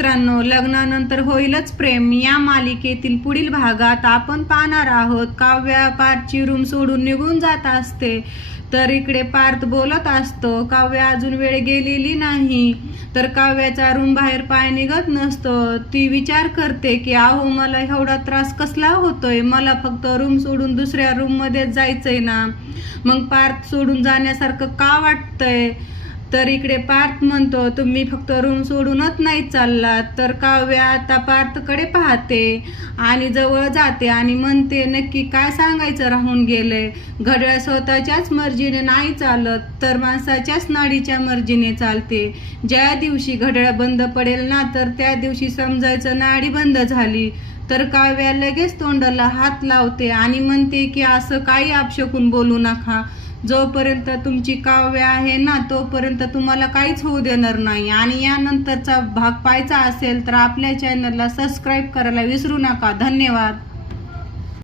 मित्रांनो, लग्नानंतर होईलच प्रेम या मालिकेतील पुढील भागात आपण पाहणार आहोत. काव्या पार्थची रूम सोडून निघून जात असते, तर इकडे पार्थ बोलत असतो काव्या अजून वेळ गेलेली नाही. तर काव्याचा रूम बाहेर पाय निघत नसतो. ती विचार करते की अहो, मला एवढा त्रास कसला होतोय, मला फक्त रूम सोडून दुसऱ्या रूम मध्ये जायचंय ना, मग पार्थ सोडून जाण्यासारखं का वाटतंय. तर इकडे पार्थ म्हणतो तुम्ही फक्त रूम सोडूनच नाही चाललात. तर काव्या आता पार्थकडे पाहते आणि जवळ जाते आणि म्हणते नक्की काय सांगायचं राहून गेलंय. घड्याळ स्वतःच्याच मर्जीने नाही चालत, तर माणसाच्याच नाडीच्या मर्जीने चालते. ज्या दिवशी घड्याळ बंद पडेल ना, तर त्या दिवशी समजायचं नाडी बंद झाली. तर काव्या लगेच तोंडाला हात लावते आणि म्हणते की असं काही अपशकून बोलू नका. जोपर्यंत तुमची काव्य आहे ना, तोपर्यंत तुम्हाला काहीच होऊ देणार नाही. आणि यानंतरचा भाग पाहायचा असेल तर आपल्या चॅनलला सबस्क्राईब करायला विसरू नका. धन्यवाद.